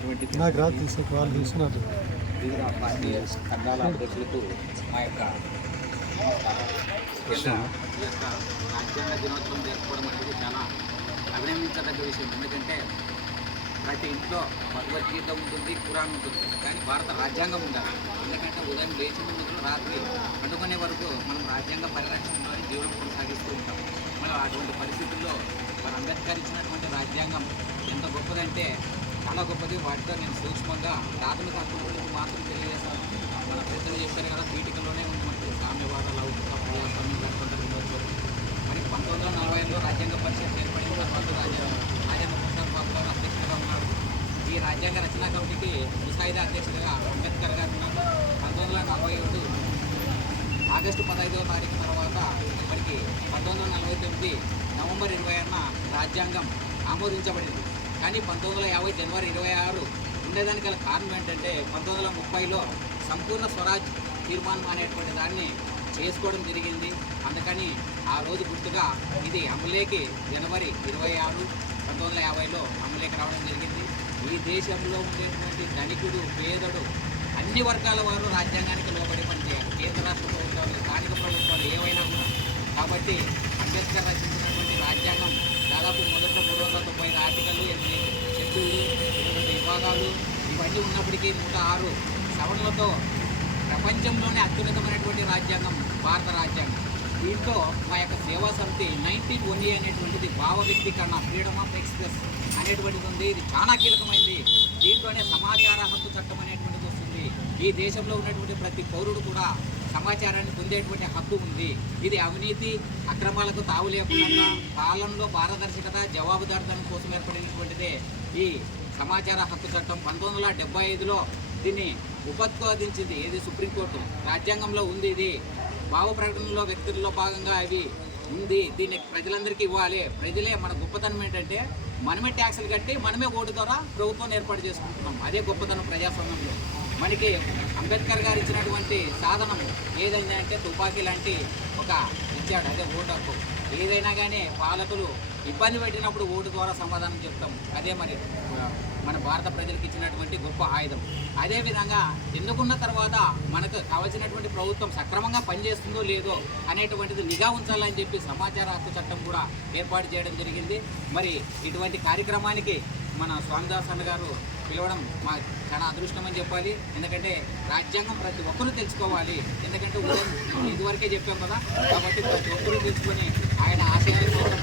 వచ్చినటువంటి వివిధ పార్టీ సంఘాల అధ్యక్షులకు మా యొక్క రాజ్యాంగ దినోత్సవం జరుపుకోవడం అనేది చాలా అభినందించదగ్గ విషయం. ఎందుకంటే ప్రతి ఇంట్లో భగవద్గీత ఉంటుంది, ఖురాన్ ఉంటుంది, కానీ భారత రాజ్యాంగం ఉండాలి. ఎందుకంటే ఉదయం లేచిన ముందు రాత్రి పండుకునే వరకు మనం రాజ్యాంగ పరిరక్షణలోని జీవనం కొనసాగిస్తూ ఉంటాం. మనం అటువంటి పరిస్థితుల్లో మన అంబేద్కర్ ఇచ్చినటువంటి రాజ్యాంగం ఎంత గొప్పదంటే చాలా గొప్పది. వాటితో నేను సూక్ష్మంగా ప్రాథమిక హక్కుల గురించి మాత్రం తెలియజేస్తాను. మన ప్రయత్నం చేశారు కదా, పీఠికలోనే ఉంది మనకి సామ్యవాద లౌకిక ప్రజాస్వామ్యం గణతంత్ర దినోత్సవం. మరి 1940లో రాజ్యాంగ పరిషత్ ఏర్పడిన తర్వాత రాజ్యాంగ ప్రసాద్ బాబు గారు అధ్యక్షుడిగా ఉన్నారు. ఈ రాజ్యాంగ రచనా కమిటీకి ముసాయిదా అధ్యక్షుడిగా అంబేద్కర్ గారు ఉన్నారు. 1947 ఆగస్టు 15వ తారీఖు తర్వాత ఇప్పటికి 1949 నవంబర్ 26న రాజ్యాంగం ఆమోదించబడింది. కానీ 1950 జనవరి 26 ఉండేదానికి గల కారణం ఏంటంటే 1930లో సంపూర్ణ స్వరాజ్ తీర్మానం అనేటువంటి దాన్ని చేసుకోవడం జరిగింది. అందుకని ఆ రోజు గుర్తుగా ఇది అమలేకి జనవరి 26, 1950లో అమలేకి రావడం జరిగింది. ఈ దేశంలో ఉండేటువంటి ధనికుడు, పేదడు, అన్ని వర్గాల వారు రాజ్యాంగానికి లోబడి పనిచేయాలి. కేంద్ర రాష్ట్ర ప్రభుత్వాలు, స్థానిక ప్రభుత్వాలు ఏవైనా కూడా. కాబట్టి అంబేద్కర్ రచించినటువంటి రాజ్యాంగం దాదాపు మొదట్లో 395 ఆర్టికల్లు, 8 షెడ్యూళ్ళు, 22 విభాగాలు ఇవన్నీ ఉన్నప్పటికీ 106 సవరణలతో ప్రపంచంలోనే అత్యున్నతమైనటువంటి రాజ్యాంగం భారత రాజ్యాంగం. దీంట్లో మా యొక్క సేవా సమితి 1920 అనేటువంటిది భావ వ్యక్తీకరణ, ఫ్రీడమ్ ఆఫ్ ఎక్స్ప్రెస్ అనేటువంటిది ఉంది. ఇది చాలా కీలకమైంది. దీంట్లోనే సమాచార హక్కు చట్టం అనేటువంటిది వస్తుంది. ఈ దేశంలో ఉన్నటువంటి ప్రతి పౌరుడు కూడా సమాచారాన్ని పొందేటువంటి హక్కు ఉంది. ఇది అవినీతి, అక్రమాలకు తావు లేకుండా పాలనలో పారదర్శకత, జవాబుదారితనం కోసం ఏర్పడినటువంటిదే ఈ సమాచార హక్కు చట్టం. 1975లో దీన్ని ఉపత్పాదించింది ఏది సుప్రీంకోర్టు. రాజ్యాంగంలో ఉంది, ఇది భావ ప్రకటనలో వ్యక్తుల్లో భాగంగా అవి ఉంది. దీన్ని ప్రజలందరికీ ఇవ్వాలి. ప్రజలే మన గొప్పతనం ఏంటంటే మనమే ట్యాక్సులు కట్టి మనమే ఓటు ద్వారా ప్రభుత్వాన్ని ఏర్పాటు చేసుకుంటున్నాం. అదే గొప్పతనం ప్రజాస్వామ్యంలో. మనకి అంబేద్కర్ గారు ఇచ్చినటువంటి సాధనం ఏదైనా అంటే తుపాకీ లాంటి ఒక ఇచ్చాడు, అదే ఓటు హక్కు. ఏదైనా కానీ పాలకులు ఇబ్బంది పెట్టినప్పుడు ఓటు ద్వారా సమాధానం చెప్తాం. అదే మరి మన భారత ప్రజలకు ఇచ్చినటువంటి గొప్ప ఆయుధం. అదేవిధంగా ఎన్నుకున్న తర్వాత మనకు కావాల్సినటువంటి ప్రభుత్వం సక్రమంగా పనిచేస్తుందో లేదో అనేటువంటిది నిఘా ఉంచాలని చెప్పి సమాచార హక్కు చట్టం కూడా ఏర్పాటు చేయడం జరిగింది. మరి ఇటువంటి కార్యక్రమానికి మన స్వామిదాస్ అన్న గారు పిలవడం మా చాలా అదృష్టం అని చెప్పాలి. ఎందుకంటే రాజ్యాంగం ప్రతి ఒక్కరూ తెలుసుకోవాలి. ఎందుకంటే ఇదివరకే చెప్పాం కదా, కాబట్టి ప్రతి ఒక్కరూ తెలుసుకొని ఆయన ఆశయాల కోసం